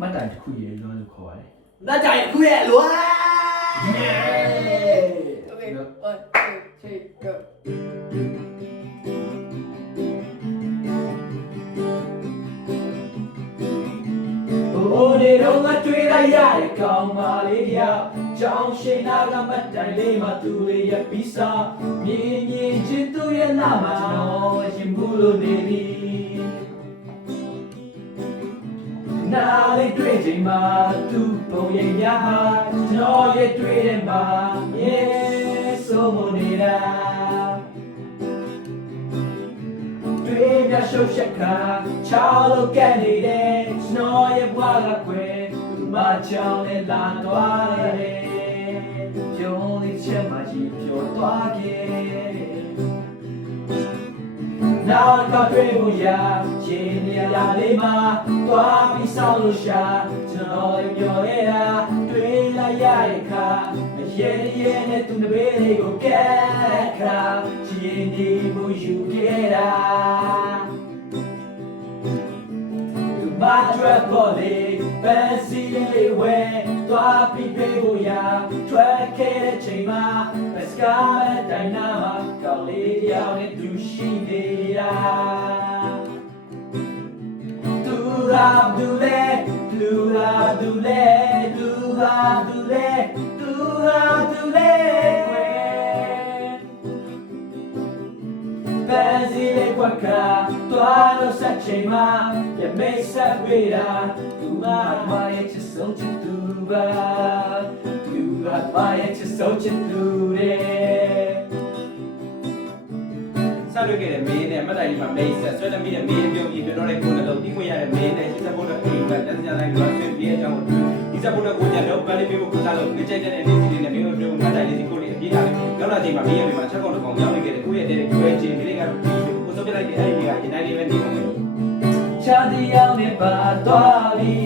မှတ်တိုင်တစ်ခုရေလွှမ်းလို့ခေါ်ရတယ် 那家也可以乱。 Okay, 1, 2, 3, go. ဘိုးတွေတော့ငါတွေ့လိုက်ရတဲ့ကောင်းပါလေးတယောက်ကြောင်းရှိနာကမှတ်တိုင်လေးမှသူလေးရပြီးစားမြင်မြင်ချင်းသူရဲ့နာမှာကျွန်တော်ရင်ဘူးလို့နေပြီနာလေးတွေ့ချိန်မှာသူ့ပုံရိပ်များဟာကျွန်တော်ရဲ့တွေ့တဲ့မှာမြေဆိုမနေတာတွေ့မြရှုပ်ရှက်ခါချောင်းလို့ကဲ့နေတဲ့ကျွန်တော်ရဲ့ဘဝကခွေသူမချောင်းနဲ့လာသွားတယ်ပြုံးလေးချက်မှကြီးပြောသွားခဲ့နောက်တစ်ခါတွေ့ဖို့ရာရှင်နေရာလေးမှာသွားပြီးဆောက်လို့ရှာကျွန်တော်ရဲ့ပြောရတာတွေ့လိုက်ရတဲ့အခါအရေးရဲ့နဲ့သူတစ်ပေးလေးကိုကဲခါရှင်နေမှုယူခဲ့တာသူမထွက်ပေါ်လေပန်းစီလေးဝဲသွားပြီးပြေဖို့ရာထွက်ခဲ့တဲ့ချိန်မှာဘက်စကားမဲ့တိုင်နာမှာကောင်းလေးတယောက်နဲ့သူရှိနေတာသူဟာသူလေသူဟာသူလေသူဟာသူလေသူဟာသူလေပန်းစီလေးကွက်ကသွားလို့ဆက်ချိန်မှာရမိတ်ဆက်ပေးတာသူမရဲ့ချစ်ဆုံးချစ်သူပါသူကမရဲ့ချစ်ဆုံးချစ်သူတဲ့ဆက်တွေ့ခဲ့တဲ့မင်းနဲ့မတ်တိုင်လေးမှာမိတ်ဆက်ဆွဲလက်မိတဲ့မင်းပြုံးပြီးပြောတဲ့ကိုယ်လုံးဒီခွင့်ရတဲ့မင်းနဲ့ချစ်တဲ့ဘုရားကိုလက်စကြတိုင်းလွှမ်းဆွေးပြီးအကြောင်းကိုဒီစဘုရားကိုကြတော့ပန်းလေးမျိုးကိုစားလို့ငကြိုက်တဲ့အနေစီလေးနဲ့မင်းတို့မတ်တိုင်လေးစီကိုလေးအပြေးလာတယ်ရောက်လာချိန်မှာမင်းရဲ့မှာချက်ကောင်တစ်ကောင်ရောက်နေခဲ့တဲ့ကိုယ့်ရဲ့တဲ့ကျွဲချင်းလေးကတော့ကိုစိုးပြလိုက်တဲ့အဲ့ဒီကရင်တိုင်းလေးပဲနေအောင်ချာတီရောက်နေပါသွားပြီ